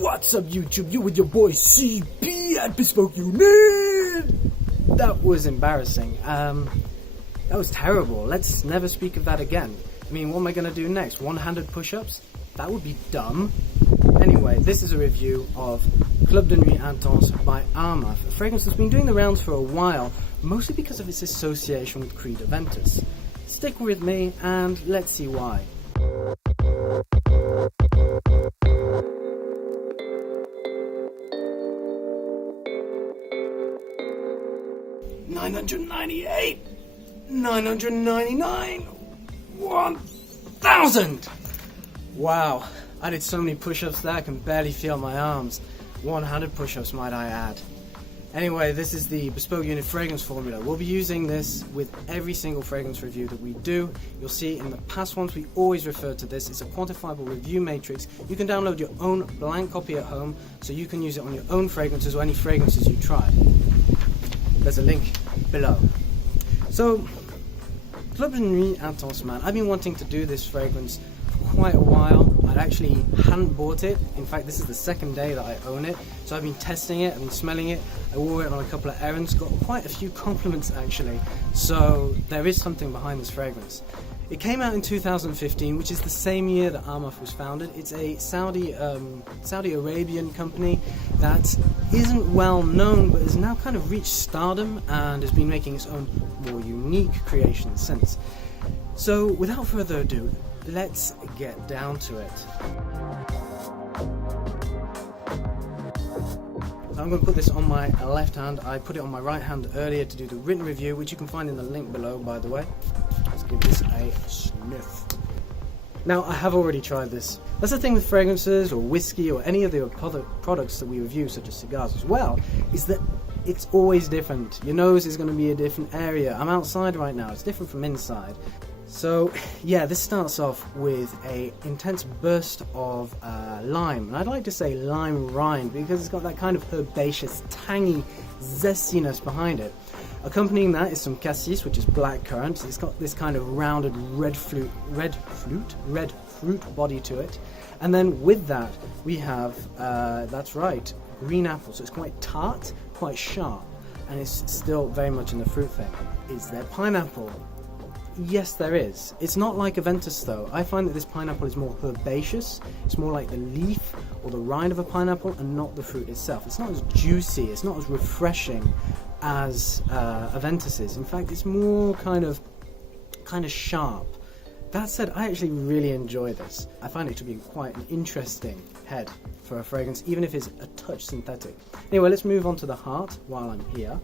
What's up, YouTube? You with your boy CP at Bespoke Unit. That was embarrassing. That was terrible. Let's never speak of that again. I mean, what am I going to do next? One-handed push-ups? That would be dumb. Anyway, this is a review of Club de Nuit Intense by Armaf, a fragrance that's been doing the rounds for a while, mostly because of its association with Creed Aventus. Stick with me and let's see why. $998, $999, 1,000. Wow, I did so many push-ups there I can barely feel my arms. 100 push-ups, might I add. Anyway, this is the Bespoke Unit fragrance formula. We'll be using this with every single fragrance review that we do. You'll see in the past ones we always refer to this. It's a quantifiable review matrix. You can download your own blank copy at home so you can use it on your own fragrances or any fragrances you try. There's a link below. So, Club de Nuit Intense Man. I've been wanting to do this fragrance for quite a while. I actually hadn't bought it. In fact, this is the second day that I own it. So I've been testing it, I've been smelling it. I wore it on a couple of errands, got quite a few compliments actually. So there is something behind this fragrance. It came out in 2015, which is the same year that Armaf was founded. It's a Saudi Arabian company that isn't well known, but has now kind of reached stardom and has been making its own more unique creations since. So without further ado, let's get down to it. So I'm going to put this on my left hand. I put it on my right hand earlier to do the written review, which you can find in the link below, by the way. Let's give this a sniff. Now, I have already tried this. That's the thing with fragrances or whiskey or any of the other products that we review, such as cigars as well, is that it's always different. Your nose is going to be a different area. I'm outside right now. It's different from inside. So, yeah, this starts off with an intense burst of lime. And I'd like to say lime rind because it's got that kind of herbaceous, tangy zestiness behind it. Accompanying that is some cassis, which is black currant. It's got this kind of rounded red fruit body to it. And then with that, we have, that's right, green apple. So it's quite tart, quite sharp, and it's still very much in the fruit thing. Is there pineapple? Yes, there is. It's not like Aventus though. I find that this pineapple is more herbaceous. It's more like the leaf or the rind of a pineapple and not the fruit itself. It's not as juicy, it's not as refreshing as Aventus is. In fact, it's more kind of sharp. That said, I actually really enjoy this. I find it to be quite an interesting head for a fragrance, even if it's a touch synthetic. Anyway, let's move on to the heart while I'm here.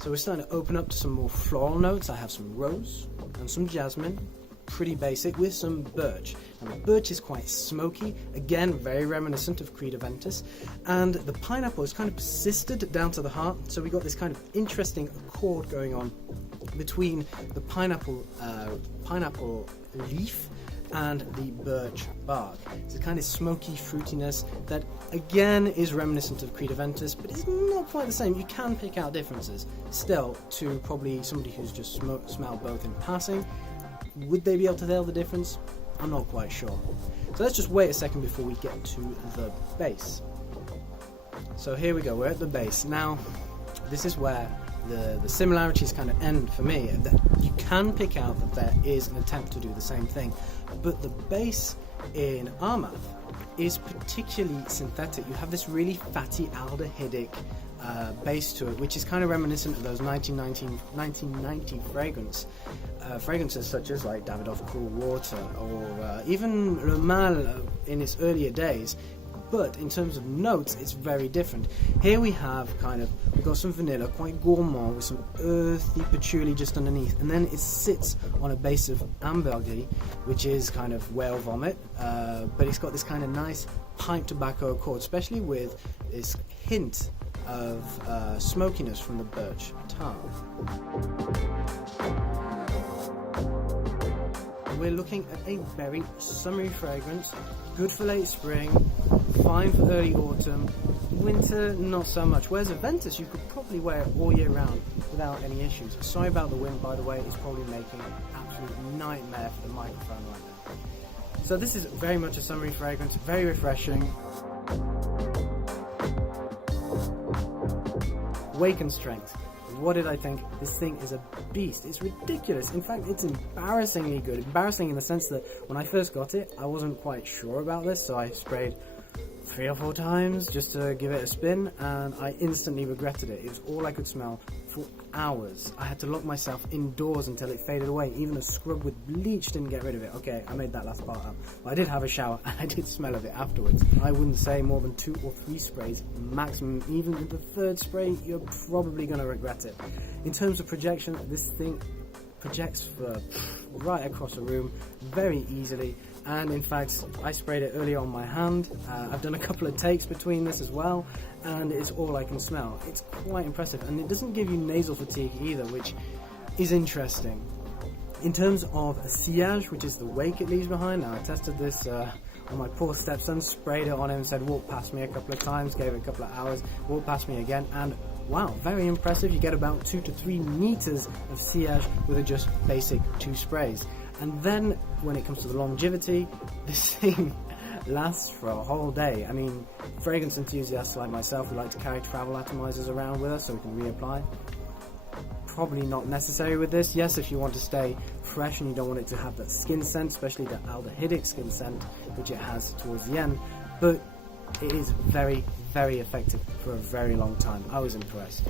So we're starting to open up to some more floral notes. I have some rose and some jasmine, pretty basic, with some birch. And the birch is quite smoky, again very reminiscent of Creed Aventus. And the pineapple is kind of persisted down to the heart, so we got this kind of interesting accord going on between the pineapple leaf and the birch bark. It's a kind of smoky fruitiness that again is reminiscent of Creed Aventus, but it's not quite the same. You can pick out differences still to probably somebody who's just smelled both in passing. Would they be able to tell the difference? I'm not quite sure. So let's just wait a second before we get to the base. So here we go, we're at the base. Now, this is where the similarities kind of end for me. You can pick out that there is an attempt to do the same thing, but the base in Armaf is particularly synthetic. You have this really fatty aldehydic base to it, which is kind of reminiscent of those 1990 fragrances such as like Davidoff Cool Water or even Le Mal in its earlier days. But in terms of notes, it's very different. Here we've got some vanilla, quite gourmand, with some earthy patchouli just underneath, and then it sits on a base of ambergris, which is kind of whale vomit, but it's got this kind of nice pipe tobacco accord, especially with this hint of smokiness from the birch tar. We're looking at a very summery fragrance, good for late spring, fine for early autumn, winter not so much. Whereas Aventus, you could probably wear it all year round without any issues. Sorry about the wind, by the way, it's probably making an absolute nightmare for the microphone right now. So this is very much a summery fragrance, very refreshing. Weight and strength. What did I think? This thing is a beast. It's ridiculous. In fact, it's embarrassingly good. Embarrassing in the sense that when I first got it, I wasn't quite sure about this, so I sprayed 3 or 4 times just to give it a spin, and I instantly regretted it. It was all I could smell for hours. I had to lock myself indoors until it faded away. Even a scrub with bleach didn't get rid of it. Okay, I made that last part up. But I did have a shower and I did smell of it afterwards. I wouldn't say more than 2 or 3 sprays maximum. Even with the 3rd spray, you're probably going to regret it. In terms of projection, this thing projects for right across the room very easily, and in fact I sprayed it earlier on my hand. I've done a couple of takes between this as well, and it's all I can smell. It's quite impressive, and it doesn't give you nasal fatigue either, which is interesting. In terms of a sillage, which is the wake it leaves behind, now I tested this on my poor stepson, sprayed it on him, said walk past me a couple of times, gave it a couple of hours, walked past me again, and wow, very impressive. You get about 2 to 3 meters of sillage with just basic 2 sprays. And then when it comes to the longevity, this thing lasts for a whole day. I mean, fragrance enthusiasts like myself, we like to carry travel atomizers around with us so we can reapply. Probably not necessary with this. Yes, if you want to stay fresh and you don't want it to have that skin scent, especially the aldehydic skin scent which it has towards the end, but it is very, very effective for a very long time. I was impressed.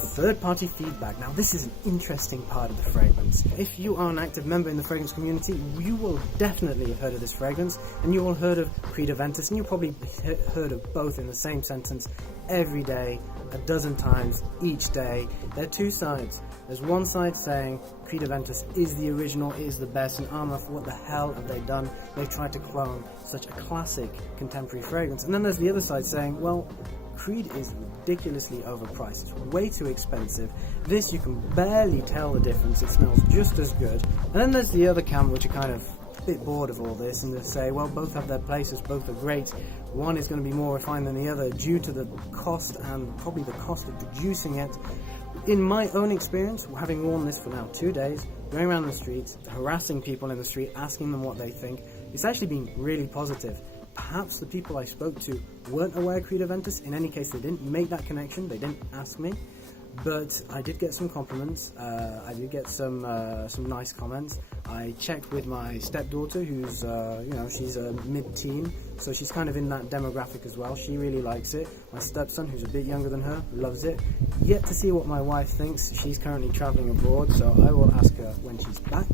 Third-party feedback. Now this is an interesting part of the fragrance. If you are an active member in the fragrance community, you will definitely have heard of this fragrance, and you will have heard of Creed Aventus, and you probably heard of both in the same sentence every day, a dozen times each day. There are 2 sides. There's one side saying Creed Aventus is the original, it is the best, and Armaf, what the hell have they done? They've tried to clone such a classic contemporary fragrance. And then there's the other side saying, well, Creed is ridiculously overpriced. It's way too expensive. This, you can barely tell the difference. It smells just as good. And then there's the other camp, which are kind of a bit bored of all this, and they say, well, both have their places, both are great. One is going to be more refined than the other due to the cost and probably the cost of producing it. In my own experience, having worn this for now 2 days, going around the streets, harassing people in the street, asking them what they think, it's actually been really positive. Perhaps the people I spoke to weren't aware of Creed Aventus. In any case, they didn't make that connection, they didn't ask me. But I did get some compliments, I did get some nice comments. I checked with my stepdaughter, who's, she's a mid-teen, so she's kind of in that demographic as well. She really likes it. My stepson, who's a bit younger than her, loves it. Yet to see what my wife thinks. She's currently traveling abroad, so I will ask her when she's back.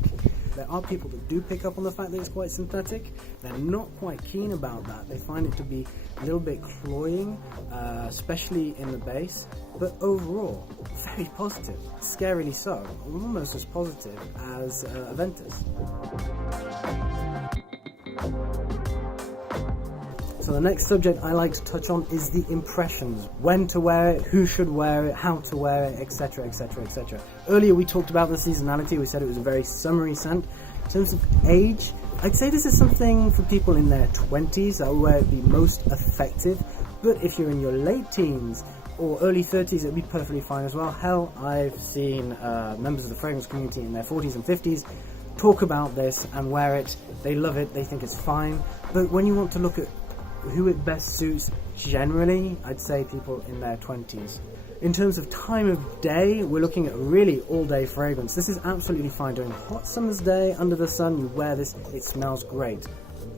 There are people that do pick up on the fact that it's quite synthetic. They're not quite keen about that. They find it to be a little bit cloying, especially in the base. But overall, very positive. Scarily so. Almost as positive as Aventus. So the next subject I like to touch on is the impressions. When to wear it, who should wear it, how to wear it, etc, etc, etc. Earlier we talked about the seasonality. We said it was a very summery scent. In terms of age, I'd say this is something for people in their 20s, that where it'd be most effective. But if you're in your late teens or early 30s, it'd be perfectly fine as well. Hell, I've seen members of the fragrance community in their 40s and 50s talk about this and wear it. They love it, they think it's fine. But when you want to look at who it best suits, generally, I'd say people in their 20s. In terms of time of day, we're looking at a really all-day fragrance. This is absolutely fine. During a hot summer's day, under the sun, you wear this, it smells great.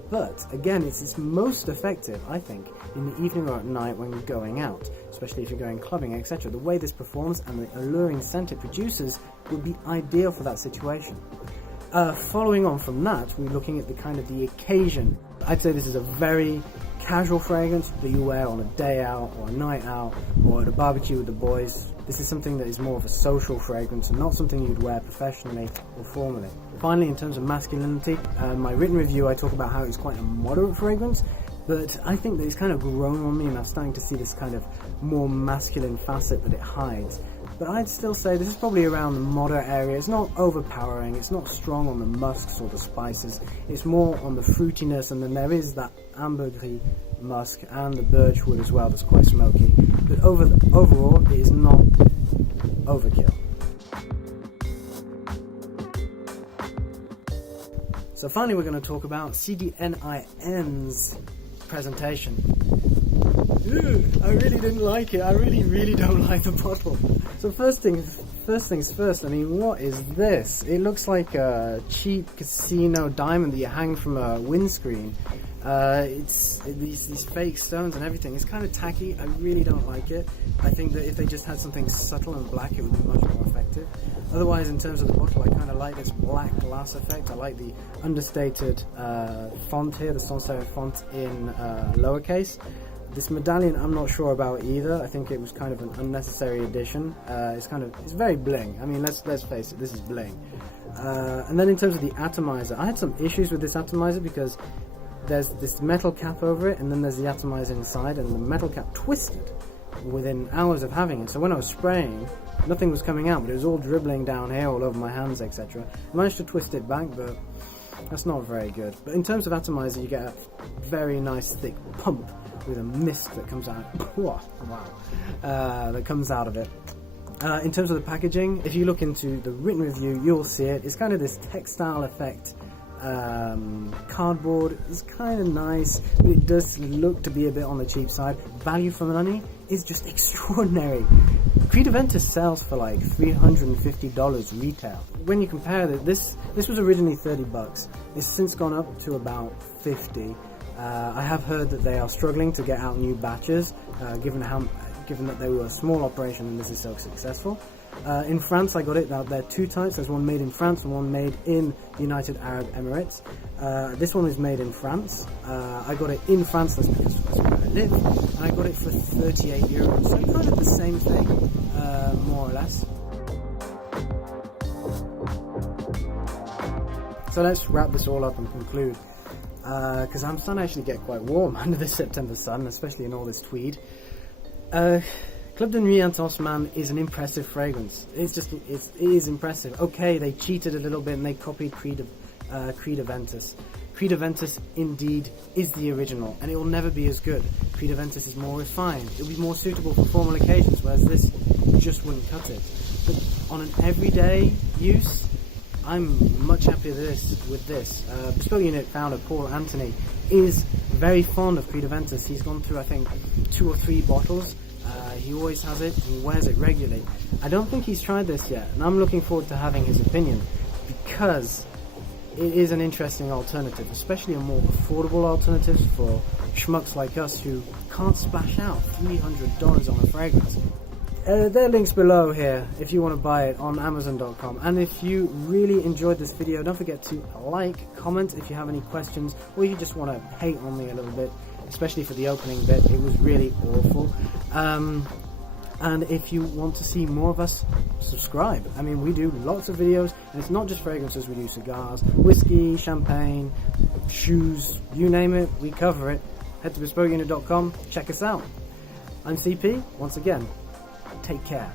But, again, it's most effective, I think, in the evening or at night when you're going out, especially if you're going clubbing, etc. The way this performs and the alluring scent it produces would be ideal for that situation. Following on from that, we're looking at the occasion. I'd say this is a very casual fragrance that you wear on a day out or a night out or at a barbecue with the boys. This is something that is more of a social fragrance and not something you'd wear professionally or formally. Finally, in terms of masculinity, my written review I talk about how it's quite a moderate fragrance, but I think that it's kind of grown on me and I'm starting to see this kind of more masculine facet that it hides. But I'd still say this is probably around the moderate area. It's not overpowering, it's not strong on the musks or the spices, it's more on the fruitiness, and then there is that ambergris musk and the birchwood as well that's quite smoky. But overall, it is not overkill. So finally we're going to talk about CDNIM's presentation. I really didn't like it. I really don't like the bottle. So first things first, I mean, what is this? It looks like a cheap casino diamond that you hang from a windscreen. It's these fake stones and everything. It's kind of tacky. I really don't like it. I think that if they just had something subtle and black, it would be much more effective. Otherwise, in terms of the bottle, I kind of like this black glass effect. I like the understated font here, the sans serif font in lowercase. This medallion, I'm not sure about either. I think it was kind of an unnecessary addition. It's very bling. I mean, let's face it, this is bling. And then in terms of the atomizer, I had some issues with this atomizer because there's this metal cap over it, and then there's the atomizer inside, and the metal cap twisted within hours of having it. So when I was spraying, nothing was coming out, but it was all dribbling down here all over my hands, etc. I managed to twist it back, but that's not very good. But in terms of atomizer, you get a very nice thick pump with a mist that comes out. That comes out of it. In terms of the packaging, if you look into the written review, you'll see it. It's kind of this textile effect. Cardboard is kind of nice, but it does look to be a bit on the cheap side. Value for money is just extraordinary. Creed Aventus sells for like $350 retail. When you compare this was originally $30. It's since gone up to about $50. I have heard that they are struggling to get out new batches, given that they were a small operation and this is so successful. In France, I got it. There are two types. There's one made in France and one made in United Arab Emirates. This one is made in France. I got it in France, that's because that's where I live, and I got it for €38. So kind of the same thing, more or less. So let's wrap this all up and conclude. Because I'm starting to actually get quite warm under this September sun, especially in all this tweed. Club de Nuit Intense Man is an impressive fragrance. It is impressive. Okay, they cheated a little bit and they copied Creed Aventus. Creed Aventus indeed is the original, and it will never be as good. Creed Aventus is more refined. It will be more suitable for formal occasions, whereas this just wouldn't cut it. But on an everyday use, I'm much happier with this. Bespoke Unit founder Paul Anthony is very fond of Creed Aventus. He's gone through, I think, 2 or 3 bottles. He always has it, and he wears it regularly. I don't think he's tried this yet, and I'm looking forward to having his opinion, because it is an interesting alternative, especially a more affordable alternative for schmucks like us who can't splash out $300 on a fragrance. There are links below here if you want to buy it on Amazon.com. And if you really enjoyed this video, don't forget to like, comment if you have any questions, or you just want to hate on me a little bit, especially for the opening bit. It was really awful. And if you want to see more of us, subscribe. I mean, we do lots of videos, and it's not just fragrances. We do cigars, whiskey, champagne, shoes, you name it, we cover it. Head to BespokeUnit.com, check us out. I'm CP, once again. Take care.